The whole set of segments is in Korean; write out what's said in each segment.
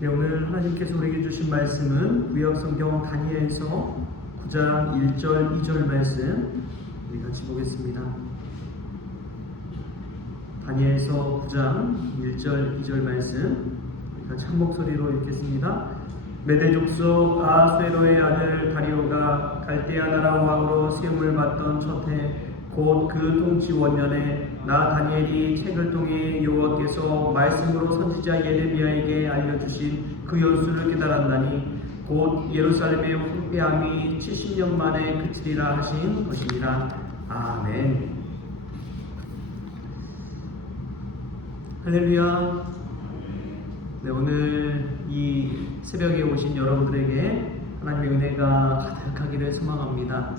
네, 오늘 하나님께서 우리에게 주신 말씀은 구약성경 다니엘서 9장 1절 2절 말씀 우리 같이 보겠습니다. 다니엘서 9장 1절 2절 말씀 우리 같이 한 목소리로 읽겠습니다. 메대 족속 아수에로의 아들 다리오가 갈대아 나라 왕으로 시험을 받던 첫해 곧 그 통치 원년에 나 다니엘이 책을 통해 여호와께서 말씀으로 선지자 예레미야에게 알려주신 그 연수를 깨달았나니 곧 예루살렘의 황폐함이 70년 만에 그치리라 하신 것입니다. 아멘. 할렐루야. 네, 오늘 이 새벽에 오신 여러분들에게 하나님의 은혜가 가득하기를 소망합니다.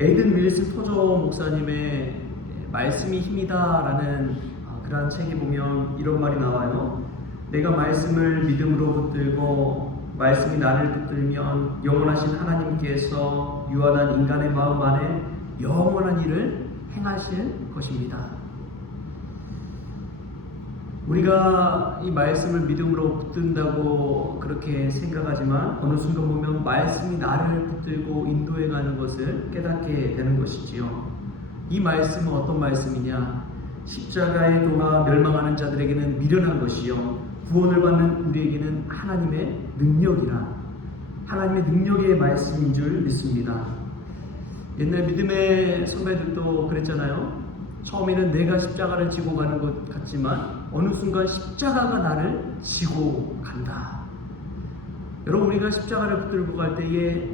에이든 윌슨 토저 목사님의 말씀이 힘이다 라는 그러한 책에 보면 이런 말이 나와요. 내가 말씀을 믿음으로 붙들고 말씀이 나를 붙들면 영원하신 하나님께서 유한한 인간의 마음 안에 영원한 일을 행하실 것입니다. 우리가 이 말씀을 믿음으로 붙든다고 그렇게 생각하지만 어느 순간 보면 말씀이 나를 붙들고 인도해 가는 것을 깨닫게 되는 것이지요. 이 말씀은 어떤 말씀이냐? 십자가의 도가 멸망하는 자들에게는 미련한 것이요 구원을 받는 우리에게는 하나님의 능력이라, 하나님의 능력의 말씀인 줄 믿습니다. 옛날 믿음의 선배들도 그랬잖아요. 처음에는 내가 십자가를 지고 가는 것 같지만 어느 순간 십자가가 나를 지고 간다. 여러분, 우리가 십자가를 붙들고 갈 때에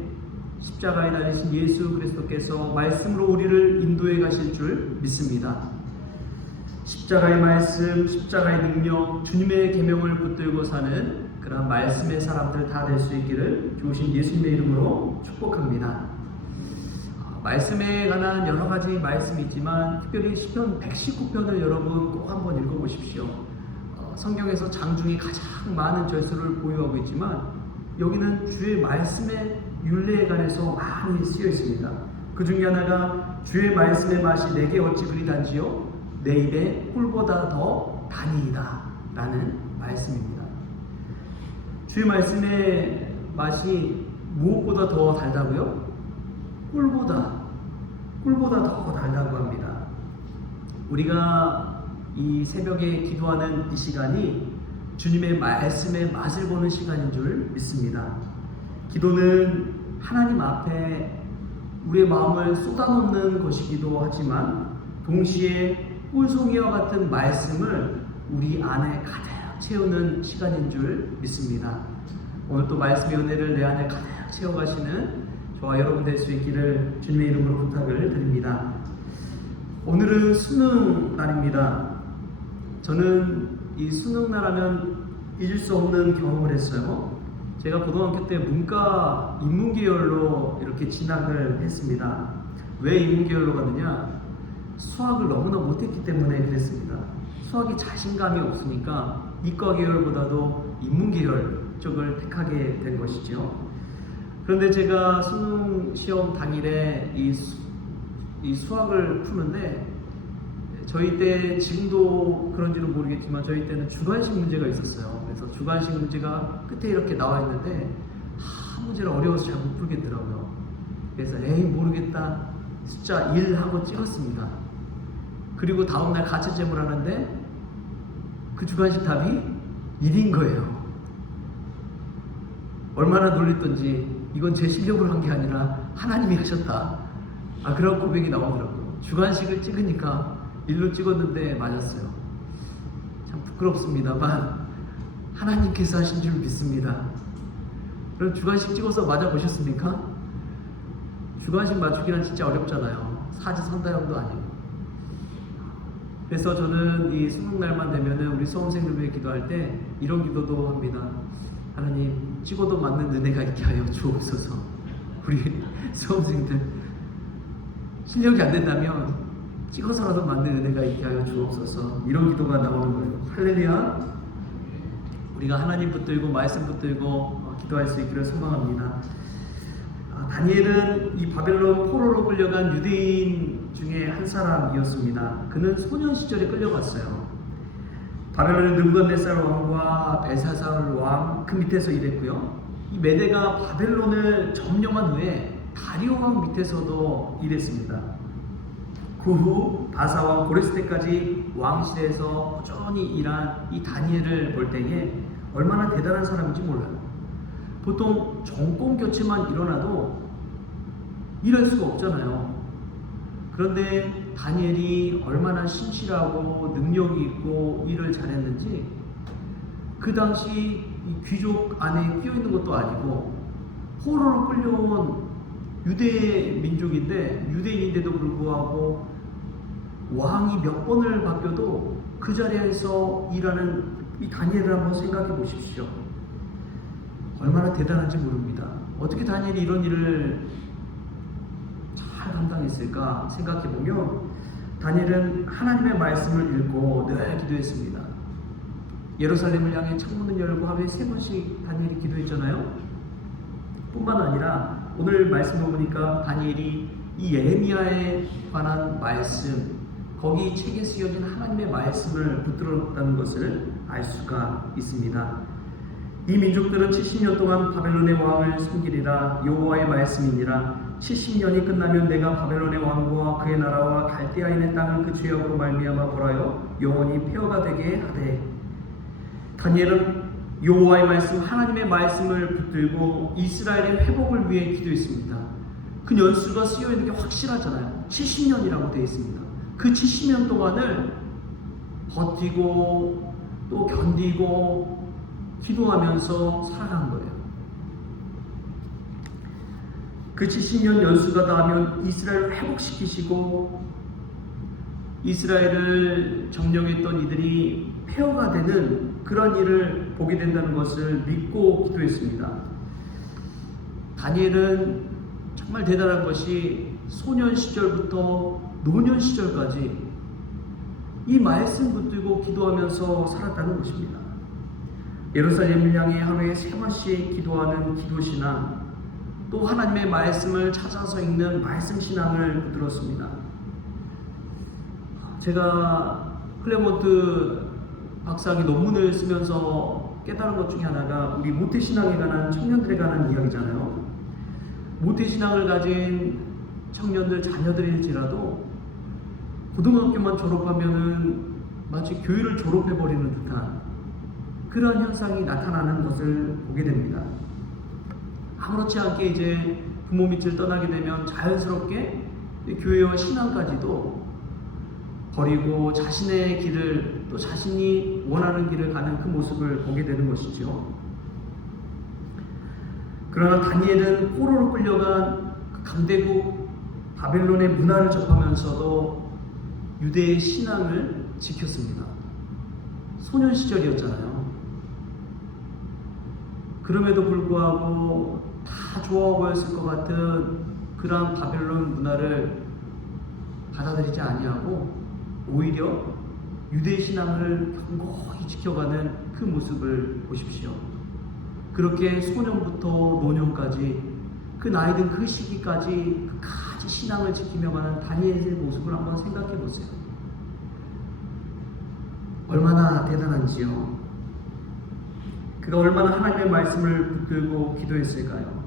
십자가에 달리신 예수 그리스도께서 말씀으로 우리를 인도해 가실 줄 믿습니다. 십자가의 말씀, 십자가의 능력, 주님의 계명을 붙들고 사는 그런 말씀의 사람들 다 될 수 있기를 주신 예수님의 이름으로 축복합니다. 말씀에 관한 여러 가지 말씀이 있지만 특별히 시편 119편을 여러분 꼭 한번 읽어보십시오. 성경에서 장중에 가장 많은 절수를 보유하고 있지만 여기는 주의 말씀의 율례에 관해서 많이 쓰여 있습니다. 그 중에 하나가 주의 말씀의 맛이 내게 어찌 그리 단지요? 내 입에 꿀보다 더 단이이다 라는 말씀입니다. 주의 말씀의 맛이 무엇보다 더 달다고요? 꿀보다 더 달다고 합니다. 우리가 이 새벽에 기도하는 이 시간이 주님의 말씀의 맛을 보는 시간인 줄 믿습니다. 기도는 하나님 앞에 우리의 마음을 쏟아놓는 것이기도 하지만 동시에 꿀송이와 같은 말씀을 우리 안에 가득 채우는 시간인 줄 믿습니다. 오늘 또 말씀의 은혜를 내 안에 가득 채워가시는 저와 여러분 될 수 있기를 주님의 이름으로 부탁을 드립니다. 오늘은 수능 날입니다. 저는 이 수능 날 하면 잊을 수 없는 경험을 했어요. 제가 고등학교 때 문과 인문계열로 이렇게 진학을 했습니다. 왜 인문계열로 갔느냐? 수학을 너무나 못했기 때문에 그랬습니다. 수학이 자신감이 없으니까 이과 계열보다도 인문계열 쪽을 택하게 된 것이죠. 그런데 제가 수능 시험 당일에 이 수학을 푸는데 저희 때 지금도 그런지는 모르겠지만 저희 때는 주관식 문제가 있었어요. 그래서 주관식 문제가 끝에 이렇게 나와 있는데 문제를 어려워서 잘 못 풀겠더라고요. 그래서 모르겠다 숫자 1 하고 찍었습니다. 그리고 다음날 가채점을 하는데 그 주관식 답이 1인 거예요. 얼마나 놀랬던지 이건 제 실력으로 한 게 아니라 하나님이 하셨다. 그런 고백이 나오더라고요. 주관식을 찍으니까 1로 찍었는데 맞았어요. 참 부끄럽습니다만 하나님께서 하신 줄 믿습니다. 그럼 주관식 찍어서 맞아보셨습니까? 주관식 맞추기는 진짜 어렵잖아요. 사지선다형도 아니고. 그래서 저는 이 수능날만 되면은 우리 수험생들 위해 기도할 때 이런 기도도 합니다. 하나님, 찍어도 맞는 은혜가 있게 하여 주옵소서. 우리 수험생들 실력이 안 된다면 찍어서라도 맞는 은혜가 있게 하여 주옵소서. 이런 기도가 나오는 거예요. 할렐루야. 우리가 하나님 붙들고 말씀 붙들고 기도할 수 있기를 소망합니다. 다니엘은 이 바벨론 포로로 끌려간 유대인 중에 한 사람이었습니다. 그는 소년 시절에 끌려갔어요. 바벨론의 느부갓네살 왕과 벨사살 왕 그 밑에서 일했고요. 이 메대가 바벨론을 점령한 후에 다리오 왕 밑에서도 일했습니다. 그 후 바사 왕 고레스 때까지 왕실에서 꾸준히 일한 이 다니엘을 볼 때에 얼마나 대단한 사람인지 몰라요. 보통 정권 교체만 일어나도 이럴 수가 없잖아요. 그런데 다니엘이 얼마나 신실하고 능력이 있고 일을 잘했는지, 그 당시 이 귀족 안에 끼어 있는 것도 아니고 포로로 끌려온 유대 민족인데, 유대인인데도 불구하고 왕이 몇 번을 바뀌어도 그 자리에서 일하는 이 다니엘을 한번 생각해 보십시오. 얼마나 대단한지 모릅니다. 어떻게 다니엘이 이런 일을 잘 감당했을까 생각해 보면, 다니엘은 하나님의 말씀을 읽고 늘 기도했습니다. 예루살렘을 향해 창문을 열고 하루에 3번씩 다니엘이 기도했잖아요. 뿐만 아니라 오늘 말씀을 보니까 다니엘이 이 예레미야에 관한 말씀, 거기 책에 쓰여진 하나님의 말씀을 붙들었다는 것을 알 수가 있습니다. 이 민족들은 70년 동안 바벨론의 왕을 섬기리라. 여호와의 말씀이니라. 70년이 끝나면 내가 바벨론의 왕과 그의 나라와 갈대아인의 땅을 그 죄악으로 말미암아 벌하여 영원히 폐허가 되게 하되. 다니엘은 여호와의 말씀, 하나님의 말씀을 붙들고 이스라엘의 회복을 위해 기도했습니다. 그 연수가 쓰여 있는 게 확실하잖아요. 70년이라고 되어 있습니다. 그 70년 동안을 버티고 또 견디고 기도하면서 살아간 거예요. 그 70년 연수가 닿으면 이스라엘을 회복시키시고 이스라엘을 점령했던 이들이 폐허가 되는 그런 일을 보게 된다는 것을 믿고 기도했습니다. 다니엘은 정말 대단한 것이 소년 시절부터 노년 시절까지 이 말씀 붙들고 기도하면서 살았다는 것입니다. 예루살렘을 향해 하루에 3번씩 기도하는 기도신앙, 또 하나님의 말씀을 찾아서 읽는 말씀신앙을 붙들었습니다. 제가 클레몬트 박사학위 논문을 쓰면서 깨달은 것 중에 하나가 우리 모태신앙에 관한, 청년들에 관한 이야기잖아요. 모태신앙을 가진 청년들, 자녀들일지라도 고등학교만 졸업하면은 마치 교회를 졸업해버리는 듯한 그러한 현상이 나타나는 것을 보게 됩니다. 아무렇지 않게 이제 부모 밑을 떠나게 되면 자연스럽게 교회와 신앙까지도 버리고 자신의 길을, 또 자신이 원하는 길을 가는 그 모습을 보게 되는 것이죠. 그러나 다니엘은 포로로 끌려간 그 강대국 바벨론의 문화를 접하면서도 유대의 신앙을 지켰습니다. 소년 시절이었잖아요. 그럼에도 불구하고 다 좋아 보였을 것 같은 그러한 바벨론 문화를 받아들이지 아니하고 오히려 유대 신앙을 견고히 지켜가는 그 모습을 보십시오. 그렇게 소년부터 노년까지 그 나이 든 그 시기까지 끝까지 신앙을 지키며 가는 다니엘의 모습을 한번 생각해 보세요. 얼마나 대단한지요. 그가 얼마나 하나님의 말씀을 붙들고 기도했을까요?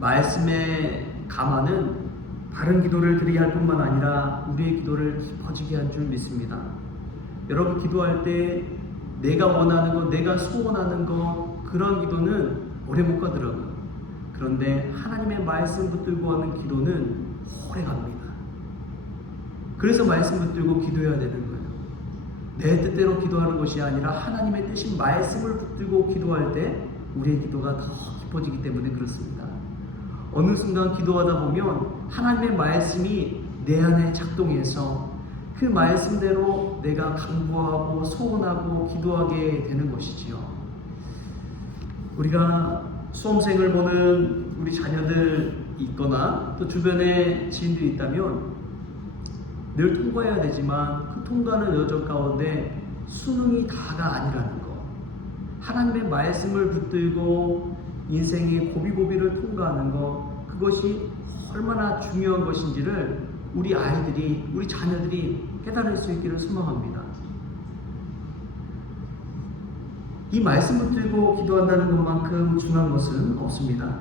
말씀의 감화는 바른 기도를 드리게 할 뿐만 아니라 우리의 기도를 깊어지게 한 줄 믿습니다. 여러분 기도할 때 내가 원하는 것, 내가 소원하는 것, 그런 기도는 오래 못 가더라고요. 그런데 하나님의 말씀 붙들고 하는 기도는 오래 갑니다. 그래서 말씀 붙들고 기도해야 되는 거예요. 내 뜻대로 기도하는 것이 아니라 하나님의 뜻인 말씀을 붙들고 기도할 때 우리의 기도가 더 깊어지기 때문에 그렇습니다. 어느 순간 기도하다 보면 하나님의 말씀이 내 안에 작동해서 그 말씀대로 내가 간구하고 소원하고 기도하게 되는 것이지요. 우리가 수험생을 보는 우리 자녀들 있거나 또 주변에 지인들이 있다면 늘 통과해야 되지만 그 통과하는 여정 가운데 수능이 다가 아니라는 것, 하나님의 말씀을 붙들고 인생의 고비고비를 통과하는 것, 그것이 얼마나 중요한 것인지를 우리 아이들이, 우리 자녀들이 깨달을 수 있기를 소망합니다. 이 말씀을 들고 기도한다는 것만큼 중요한 것은 없습니다.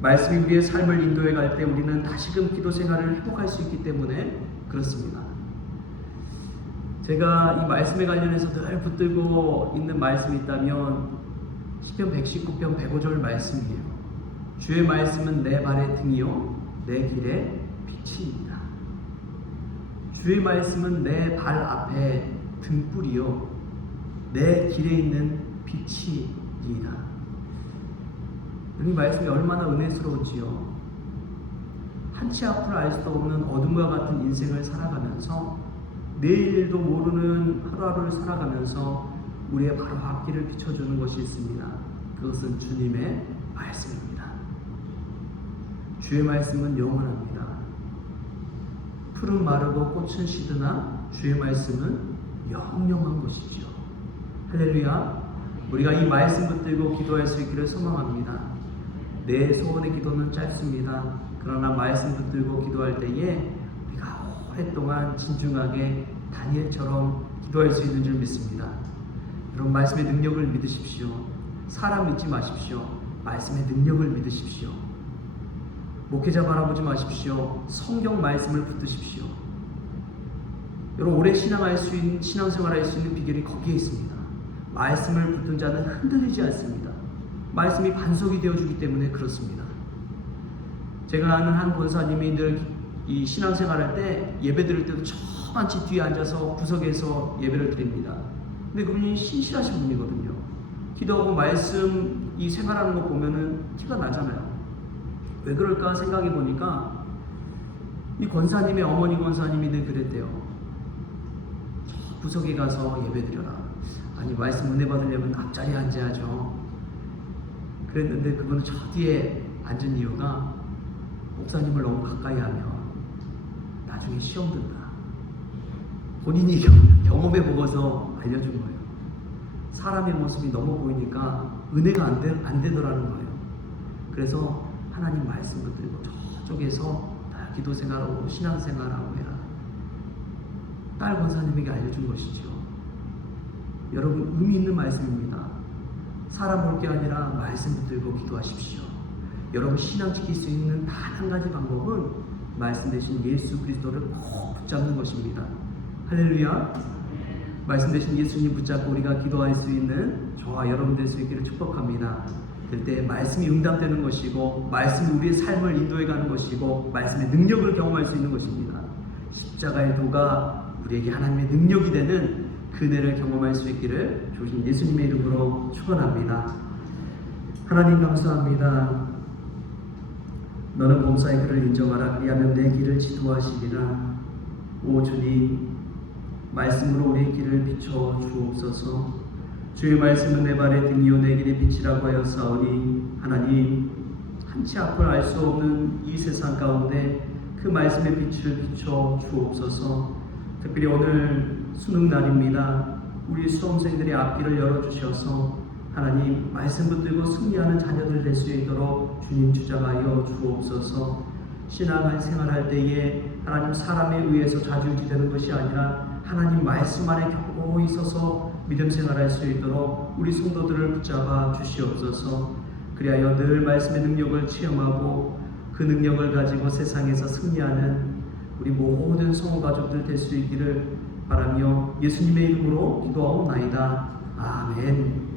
말씀이 우리의 삶을 인도해 갈 때 우리는 다시금 기도 생활을 회복할 수 있기 때문에 그렇습니다. 제가 이 말씀에 관련해서 늘 붙들고 있는 말씀이 있다면 시편 119편 105절 말씀이에요. 주의 말씀은 내 발의 등이요 내 길의 빛이입니다. 주의 말씀은 내 발 앞에 등불이요 내 길에 있는 빛이니이다. 이 말씀이 얼마나 은혜스러운지요. 한치 앞을 알 수도 없는 어둠과 같은 인생을 살아가면서 내일도 모르는 하루하루를 살아가면서 우리의 바로 앞길을 비춰주는 것이 있습니다. 그것은 주님의 말씀입니다. 주의 말씀은 영원합니다. 풀은 마르고 꽃은 시드나 주의 말씀은 영영한 것이죠. 할렐루야. 우리가 이 말씀 붙들고 기도할 수 있기를 소망합니다. 내 소원의 기도는 짧습니다. 그러나 말씀 붙들고 기도할 때에 우리가 오랫동안 진중하게 다니엘처럼 기도할 수 있는 줄 믿습니다. 여러분, 말씀의 능력을 믿으십시오. 사람 믿지 마십시오. 말씀의 능력을 믿으십시오. 목회자 바라보지 마십시오. 성경 말씀을 붙드십시오. 여러분, 오래 신앙생활할 수 있는 비결이 거기에 있습니다. 말씀을 붙든 자는 흔들리지 않습니다. 말씀이 반석이 되어주기 때문에 그렇습니다. 제가 아는 한 권사님이 늘 이 신앙생활할 때 예배 드릴 때도 저만치 뒤에 앉아서 구석에서 예배를 드립니다. 근데 그분이 신실하신 분이거든요. 기도하고 말씀 이 생활하는 거 보면은 티가 나잖아요. 왜 그럴까 생각해 보니까 이 권사님의 어머니 권사님이 늘 그랬대요. 저 구석에 가서 예배 드려라. 아니, 말씀 은혜 받으려면 앞자리에 앉아야죠. 그랬는데 그분은 저 뒤에 앉은 이유가 목사님을 너무 가까이 하면 나중에 시험 든다. 본인이 경험해 보고서 알려준 거예요. 사람의 모습이 너무 보이니까 은혜가 안 되더라는 거예요. 그래서 하나님 말씀 붙들고 저쪽에서 다 기도 생활하고 신앙 생활하고 해라. 딸 권사님에게 알려준 것이죠. 여러분, 의미 있는 말씀입니다. 사람 볼 게 아니라 말씀 붙들고 기도하십시오. 여러분, 신앙 지킬 수 있는 단 한 가지 방법은 말씀 대신 예수 그리스도를 꼭 붙잡는 것입니다. 할렐루야. 말씀 대신 예수님 붙잡고 우리가 기도할 수 있는 저와 여러분 될 수 있기를 축복합니다. 그때 말씀이 응답되는 것이고 말씀이 우리의 삶을 인도해 가는 것이고 말씀의 능력을 경험할 수 있는 것입니다. 십자가의 도가 우리에게 하나님의 능력이 되는 그 은혜를 경험할 수 있기를 주신 예수님의 이름으로 축원합니다. 하나님 감사합니다. 너는 범사의 그를 인정하라. 그리하면 내 길을 지도하시리라. 오 주님, 말씀으로 우리의 길을 비춰 주옵소서. 주의 말씀은 내 발의 등이요 내 길의 빛이라고 하였사오니 하나님, 한치 앞을 알 수 없는 이 세상 가운데 그 말씀의 빛을 비춰 주옵소서. 특별히 오늘 수능 날입니다. 우리 수험생들의 앞길을 열어주셔서 하나님 말씀 붙들고 승리하는 자녀들 될 수 있도록 주님 주장하여 주옵소서. 신앙을 생활할 때에 하나님 사람에 의해서 좌지우지되는 것이 아니라 하나님 말씀 안에 견고히 있어서 믿음 생활할 수 있도록 우리 성도들을 붙잡아 주시옵소서. 그리하여 늘 말씀의 능력을 체험하고 그 능력을 가지고 세상에서 승리하는 우리 모든 성도 가족들 될 수 있기를 바라며 예수님의 이름으로 기도하옵나이다. 아멘.